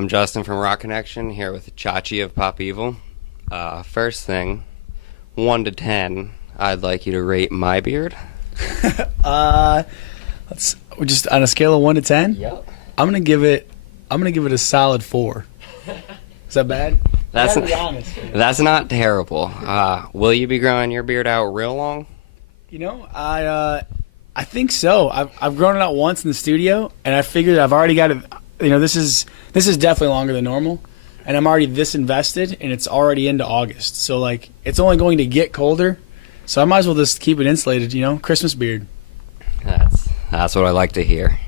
I'm Justin from Rokonnection here with Chachi of Pop Evil. First thing, 1 to 10, I'd like you to rate my beard. Let's just on a scale of 1 to 10. Yep. I'm gonna give it a solid 4. Is that bad? That's I gotta be honest. That's not terrible. Will you be growing your beard out real long? You know, I think so. I've grown it out once in the studio, and I figured I've already got it. You know, this is definitely longer than normal, and I'm already this invested, and it's already into August. So like, it's only going to get colder, so I might as well just keep it insulated. You know, Christmas beard. That's what I like to hear.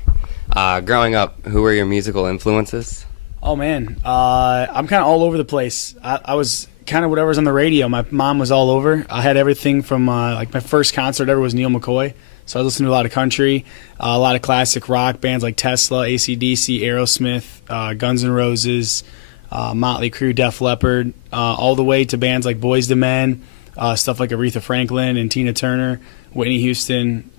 Growing up, who were your musical influences? Oh man, I'm kind of all over the place. I was kind of whatever's on the radio. My mom was all over. I had everything from like my first concert ever was Neil McCoy. So I listened to a lot of country, a lot of classic rock bands like Tesla, AC/DC, Aerosmith, Guns N' Roses, Motley Crue, Def Leppard, all the way to bands like Boyz II Men, stuff like Aretha Franklin and Tina Turner, Whitney Houston.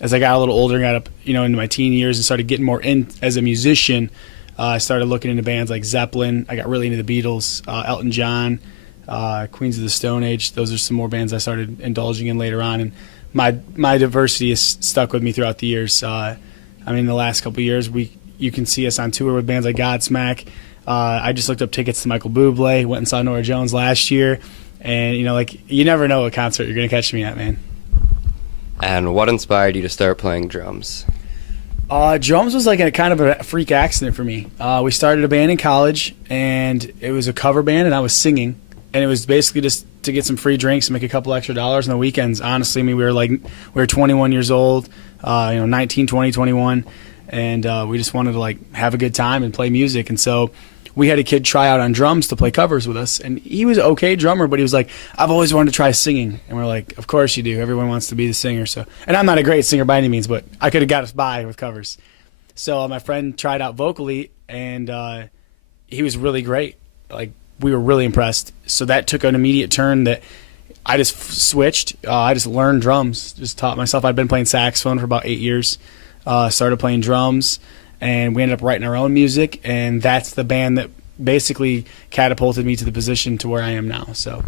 As I got a little older and got up, into my teen years and started getting more in as a musician, I started looking into bands like Zeppelin. I got really into the Beatles, Elton John, Queens of the Stone Age. Those are some more bands I started indulging in later on. And my diversity has stuck with me throughout the years. In the last couple of years, you can see us on tour with bands like Godsmack. I just looked up tickets to Michael Bublé, went and saw Norah Jones last year. And, you never know what concert you're going to catch me at, man. And what inspired you to start playing drums? Drums was like a kind of a freak accident for me. We started a band in college, and it was a cover band, and I was singing. And it was basically just to get some free drinks and make a couple extra dollars on the weekends. Honestly, we were 21 years old, 19, 20, 21, and we just wanted to have a good time and play music. And so we had a kid try out on drums to play covers with us, and he was an okay drummer, but he was like, I've always wanted to try singing. And we're like, of course you do. Everyone wants to be the singer. And I'm not a great singer by any means, but I could have got us by with covers. So my friend tried out vocally, and he was really great. We were really impressed. So that took an immediate turn that I just switched. I just learned drums, just taught myself. I'd been playing saxophone for about 8 years, started playing drums, and we ended up writing our own music, and that's the band that basically catapulted me to the position to where I am now. So,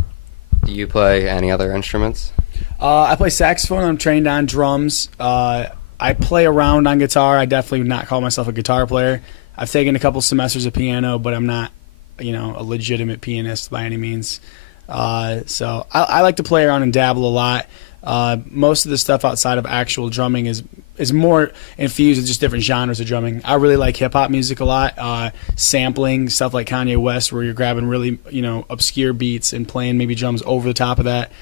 do you play any other instruments? I play saxophone. I'm trained on drums. I play around on guitar. I definitely would not call myself a guitar player. I've taken a couple semesters of piano, but I'm not a legitimate pianist by any means. So I like to play around and dabble a lot. Most of the stuff outside of actual drumming is more infused with just different genres of drumming. I really like hip-hop music a lot, sampling stuff like Kanye West, where you're grabbing really obscure beats and playing maybe drums over the top of that,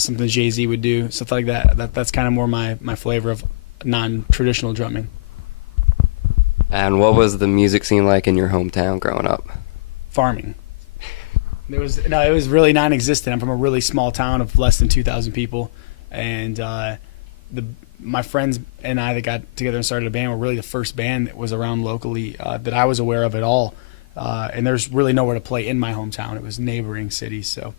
something Jay-Z would do, stuff like that. That's kind of more my flavor of non-traditional drumming. And what was the music scene like in your hometown growing up? Farming. It was really non-existent. I'm from a really small town of less than 2,000 people, and my friends and I that got together and started a band were really the first band that was around locally that I was aware of at all. And there's really nowhere to play in my hometown. It was neighboring cities, so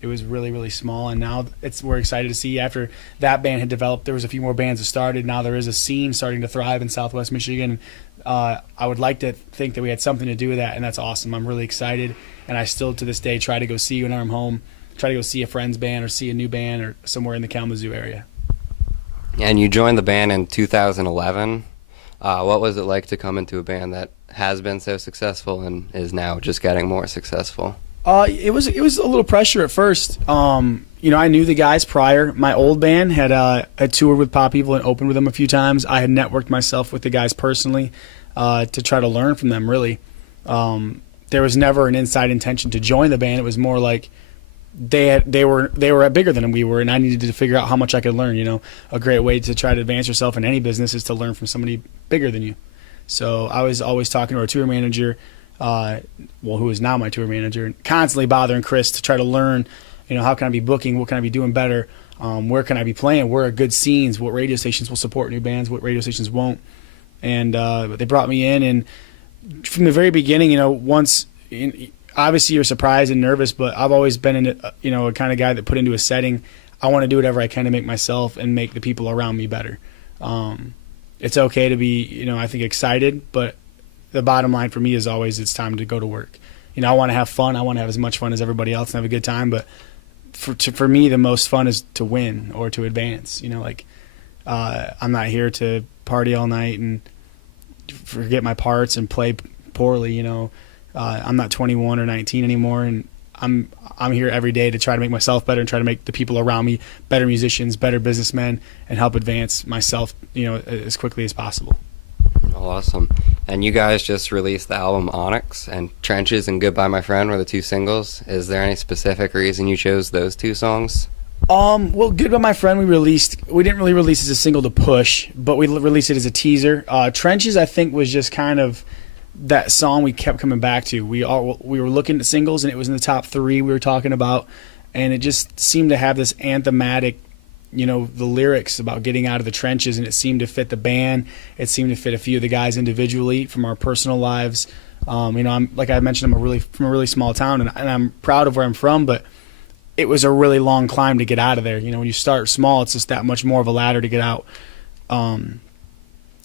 it was really, really small. And now we're excited to see after that band had developed, there was a few more bands that started. Now there is a scene starting to thrive in Southwest Michigan. I would like to think that we had something to do with that, and that's awesome. I'm really excited, and I still to this day try to go see when I'm home, try to go see a friend's band or see a new band or somewhere in the Kalamazoo area. And you joined the band in 2011. What was it like to come into a band that has been so successful and is now just getting more successful? It was a little pressure at first. I knew the guys prior. My old band had toured with Pop Evil and opened with them a few times. I had networked myself with the guys personally to try to learn from them, really. There was never an inside intention to join the band. It was more like they were bigger than we were, and I needed to figure out how much I could learn. A great way to try to advance yourself in any business is to learn from somebody bigger than you. So I was always talking to our tour manager, who is now my tour manager, and constantly bothering Chris to try to learn, how can I be booking, what can I be doing better, where can I be playing, where are good scenes, what radio stations will support new bands, what radio stations won't. And they brought me in, and from the very beginning, obviously you're surprised and nervous, but I've always been a kind of guy that put into a setting, I want to do whatever I can to make myself and make the people around me better. It's okay to be, I think excited, but the bottom line for me is always it's time to go to work. I want to have fun. I want to have as much fun as everybody else and have a good time. But for me, the most fun is to win or to advance. I'm not here to party all night and forget my parts and play poorly. I'm not 21 or 19 anymore, and I'm here every day to try to make myself better and try to make the people around me better musicians, better businessmen, and help advance myself, as quickly as possible. Awesome. And you guys just released the album Onyx, and Trenches and Goodbye My Friend were the two singles. Is there any specific reason you chose those two songs? Well, Goodbye My Friend we didn't really release as a single to push, but we released it as a teaser. Trenches, I think, was just kind of that song we kept coming back to. We were looking at singles, and it was in the top 3 we were talking about, and it just seemed to have this anthematic, the lyrics about getting out of the trenches, and it seemed to fit the band. It seemed to fit a few of the guys individually from our personal lives. I'm, like I mentioned, I'm from a really small town, and I'm proud of where I'm from, but it was a really long climb to get out of there. When you start small, it's just that much more of a ladder to get out.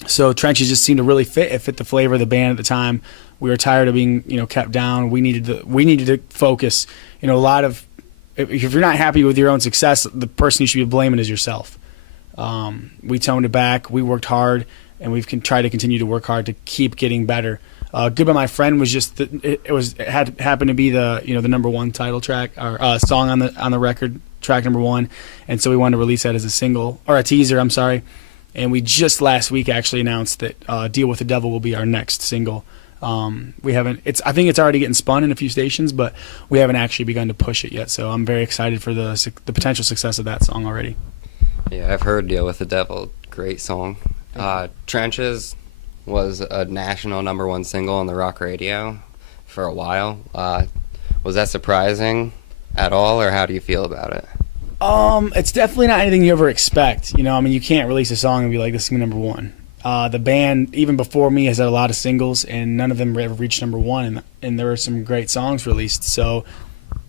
So Trenches just seemed to really fit. It fit the flavor of the band at the time. We were tired of being, kept down. We needed to focus. A lot of, if you're not happy with your own success, the person you should be blaming is yourself. We toned it back. We worked hard, and we've tried to continue to work hard to keep getting better. Goodbye My Friend was just it happened to be the the number 1 title track or song on the record, track number 1, and so we wanted to release that as a single or a teaser. I'm sorry. And we just last week actually announced that Deal with the Devil will be our next single. We haven't. I think it's already getting spun in a few stations, but we haven't actually begun to push it yet. So I'm very excited for the potential success of that song already. Yeah, I've heard Deal with the Devil. Great song. Trenches was a national number 1 single on the rock radio for a while. Was that surprising at all, or how do you feel about it? It's definitely not anything you ever expect. You can't release a song and be like, this is gonna be number 1. The band, even before me, has had a lot of singles, and none of them ever reached number 1, and there were some great songs released. So,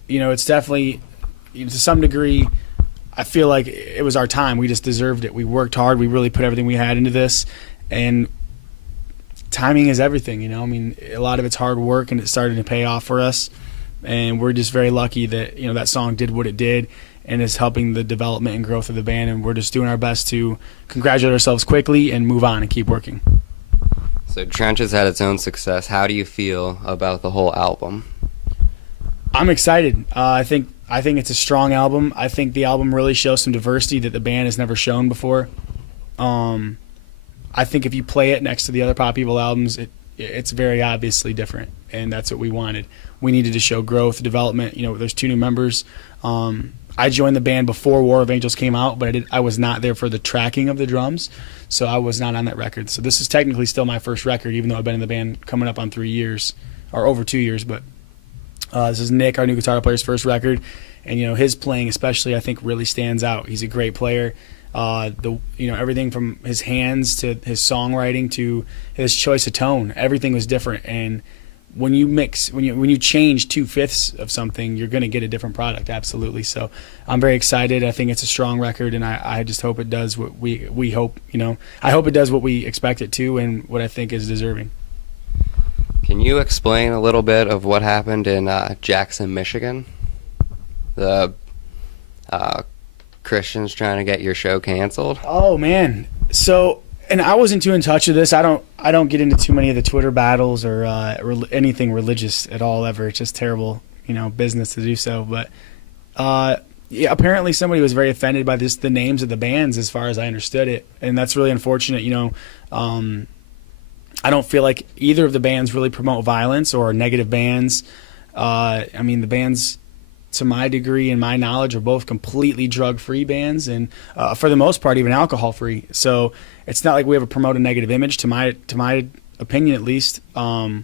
it's definitely, to some degree, I feel like it was our time. We just deserved it. We worked hard. We really put everything we had into this, and timing is everything, a lot of it's hard work, and it started to pay off for us, and we're just very lucky that, that song did what it did and is helping the development and growth of the band, and we're just doing our best to congratulate ourselves quickly and move on and keep working. So Trenches had its own success. How do you feel about the whole album? I'm excited. I think it's a strong album. I think the album really shows some diversity that the band has never shown before. I think if you play it next to the other Pop Evil albums, it's very obviously different, and that's what we wanted. We needed to show growth, development. There's 2 new members. I joined the band before War of Angels came out, but I was not there for the tracking of the drums, so I was not on that record. So this is technically still my first record, even though I've been in the band coming up on 3 years, or over 2 years. But this is Nick, our new guitar player's first record, and his playing especially, I think, really stands out. He's a great player. Everything from his hands to his songwriting to his choice of tone, everything was different. And when you change 2/5 of something, you're going to get a different product. Absolutely. So I'm very excited. I think it's a strong record, and I just hope it does what we hope. I hope it does what we expect it to, and what I think is deserving. Can you explain a little bit of what happened in Jackson, Michigan? The Christians trying to get your show canceled? Oh man. So, and I wasn't too in touch with this. I don't get into too many of the Twitter battles or anything religious at all ever. It's just terrible, business to do so. But yeah, apparently somebody was very offended by the names of the bands, as far as I understood it, and that's really unfortunate. I don't feel like either of the bands really promote violence or negative bands. The bands, to my degree and my knowledge, are both completely drug-free bands, and for the most part, even alcohol-free. So it's not like we ever promote a negative image, to my opinion at least. A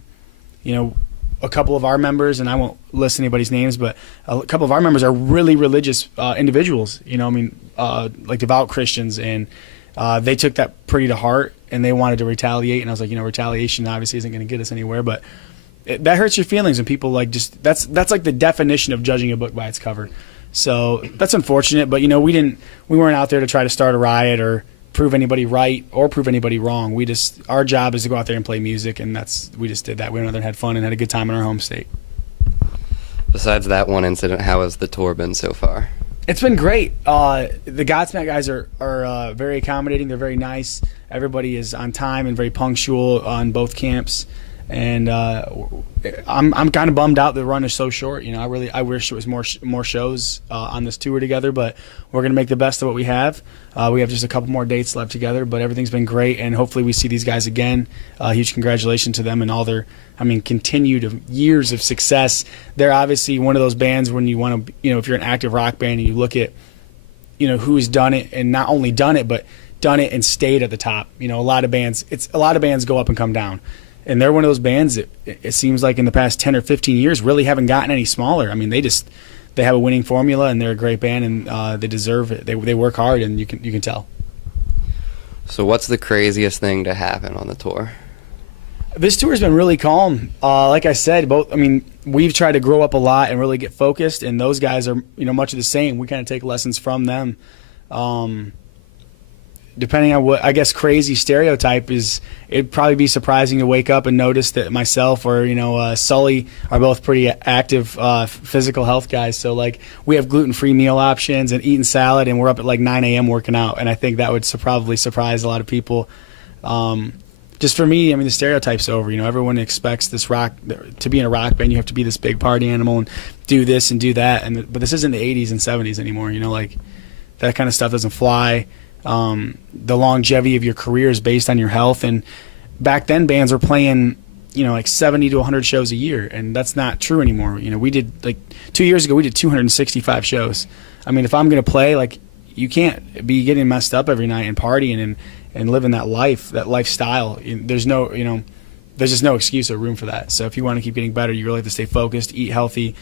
couple of our members, and I won't list anybody's names, but a couple of our members are really religious individuals. Like devout Christians, and they took that pretty to heart, and they wanted to retaliate. And I was like, retaliation obviously isn't going to get us anywhere, but that hurts your feelings, and people that's like the definition of judging a book by its cover. So that's unfortunate, but we weren't out there to try to start a riot or prove anybody right or prove anybody wrong. Our job is to go out there and play music, and we just did that. We went out there and had fun and had a good time in our home state. Besides that one incident, how has the tour been so far? It's been great. The Godsmack guys are very accommodating. They're very nice. Everybody is on time and very punctual on both camps. And I'm kind of bummed out the run is so short. You know, I wish it was more shows on this tour together, but we're gonna make the best of what we have. We have just a couple more dates left together, but everything's been great, and hopefully we see these guys again. Huge congratulations to them and all their, continued years of success. They're obviously one of those bands when you want to, if you're an active rock band and you look at, who's done it and not only done it, but done it and stayed at the top. A lot of bands go up and come down. And they're one of those bands that it seems like in the past 10 or 15 years really haven't gotten any smaller. They have a winning formula, and they're a great band, and they deserve it. They work hard, and you can tell. So what's the craziest thing to happen on the tour? This tour has been really calm. Like I said, we've tried to grow up a lot and really get focused, and those guys are much of the same. We kind of take lessons from them. Depending on what, I guess, crazy stereotype is, it'd probably be surprising to wake up and notice that myself or, Sully are both pretty active physical health guys. So, we have gluten-free meal options and eating salad, and we're up at 9 a.m. working out. And I think that would probably surprise a lot of people. Just for me, the stereotype's over. Everyone expects to be in a rock band. You have to be this big party animal and do this and do that. But this isn't the 80s and 70s anymore. That kind of stuff doesn't fly. The longevity of your career is based on your health, and back then bands were playing 70 to 100 shows a year, and that's not true anymore. We did 2 years ago we did 265 shows. If I'm gonna play, you can't be getting messed up every night and partying and living that lifestyle. There's just no excuse or room for that. So if you want to keep getting better, you really have to stay focused, eat healthy.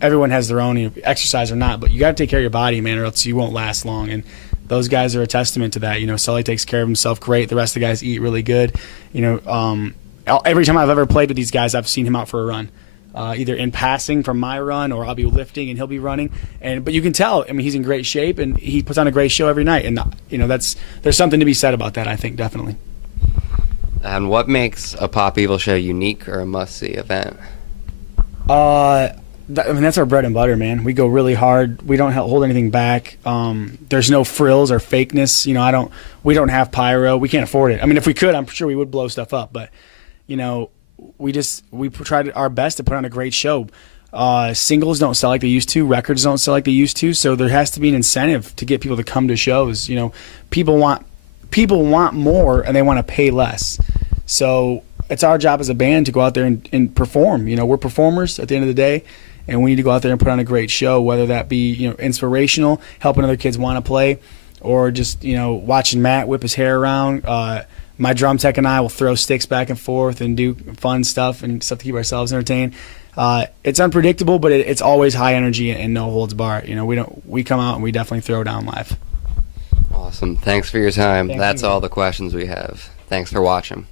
Everyone has their own, exercise or not, but you got to take care of your body, man, or else you won't last long. And those guys are a testament to that. Sully takes care of himself great. The rest of the guys eat really good. Every time I've ever played with these guys, I've seen him out for a run, either in passing from my run, or I'll be lifting and he'll be running. But you can tell, he's in great shape and he puts on a great show every night. And there's something to be said about that, I think, definitely. And what makes a Pop Evil show unique or a must-see event? That's our bread and butter, man. We go really hard. We don't hold anything back. There's no frills or fakeness. We don't have pyro. We can't afford it. If we could, I'm sure we would blow stuff up. But, we tried our best to put on a great show. Singles don't sell like they used to. Records don't sell like they used to. So there has to be an incentive to get people to come to shows. People want more and they want to pay less. So it's our job as a band to go out there and perform. We're performers at the end of the day. And we need to go out there and put on a great show, whether that be inspirational, helping other kids want to play, or just watching Matt whip his hair around. My drum tech and I will throw sticks back and forth and do fun stuff and stuff to keep ourselves entertained. It's unpredictable, but it's always high energy and no holds barred. We come out and we definitely throw down live. Awesome. Thanks for your time. That's all the questions we have. Thanks for watching.